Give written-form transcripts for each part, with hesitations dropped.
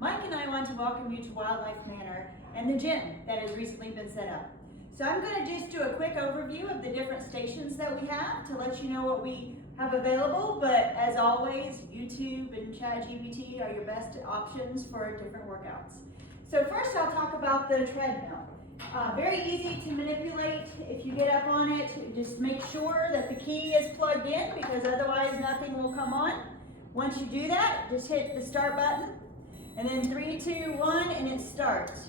Mike and I want to welcome you to Wildlife Manor and the gym that has recently been set up. So I'm going to just do a quick overview of the different stations that we have to let you know what we have available, but as always, YouTube and ChatGPT are your best options for different workouts. So first I'll talk about the treadmill. Very easy to manipulate. If you get up on it, just make sure that the key is plugged in because otherwise nothing will come on. Once you do that, just hit the start button and then 3, 2, 1 and it starts.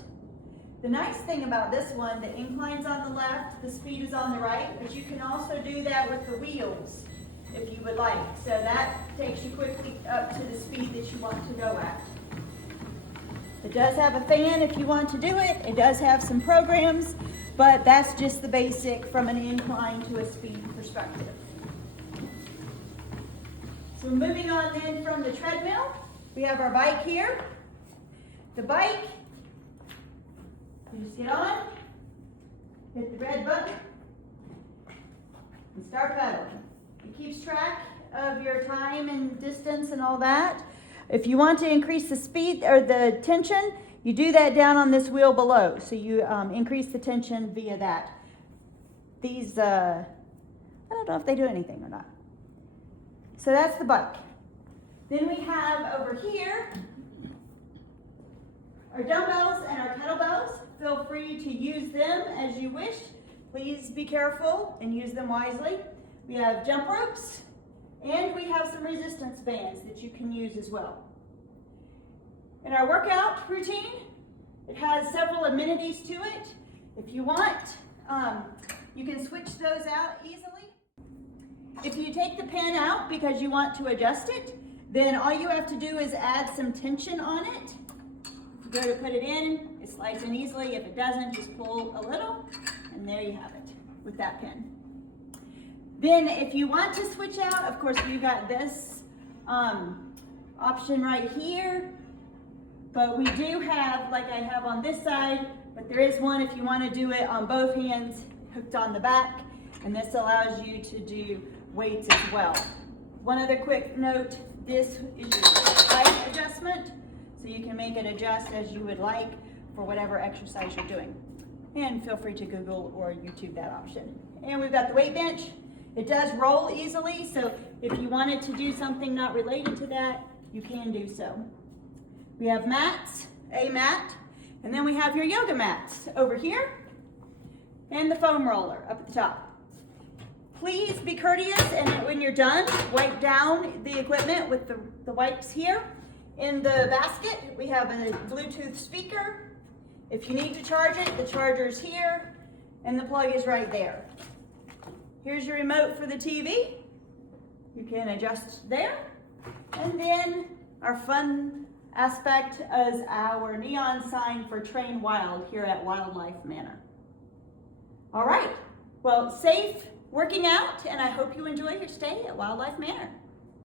The nice thing about this one, the incline's on the left, the speed is on the right, but you can also do that with the wheels if you would like. So that takes you quickly up to the speed that you want to go at. It does have a fan if you want to do it. It does have some programs, but that's just the basic from an incline to a speed perspective. So moving on then from the treadmill, we have our bike here. The bike, you just get on, hit the red button, and start pedaling. It keeps track of your time and distance and all that. If you want to increase the speed or the tension, you do that down on this wheel below. So you increase the tension via that. These, I don't know if they do anything or not. So that's the bike. Then we have over here our dumbbells and our kettlebells. Feel free to use them as you wish. Please be careful and use them wisely. We have jump ropes and we have some resistance bands that you can use as well. In our workout routine, it has several amenities to it. If you want, you can switch those out easily. If you take the pin out because you want to adjust it, then all you have to do is add some tension on it. You go to put it in, it slides in easily. If it doesn't, just pull a little, and there you have it with that pin. Then if you want to switch out, of course, you got this option right here, but we do have, like I have on this side, but there is one if you want to do it on both hands hooked on the back, and this allows you to do weights as well. One other quick note, this is your height adjustment, so you can make it adjust as you would like for whatever exercise you're doing. And feel free to Google or YouTube that option. And we've got the weight bench. It does roll easily, so if you wanted to do something not related to that, you can do so. We have mats, a mat, and then we have your yoga mats over here, and the foam roller up at the top. Please be courteous, and when you're done, wipe down the equipment with the wipes here. In the basket, we have a Bluetooth speaker. If you need to charge it, the charger is here, and the plug is right there. Here's your remote for the TV. You can adjust there. And then our fun aspect is our neon sign for Train Wild here at Wildlife Manor. All right, well, safe working out, and I hope you enjoy your stay at Wildlife Manor.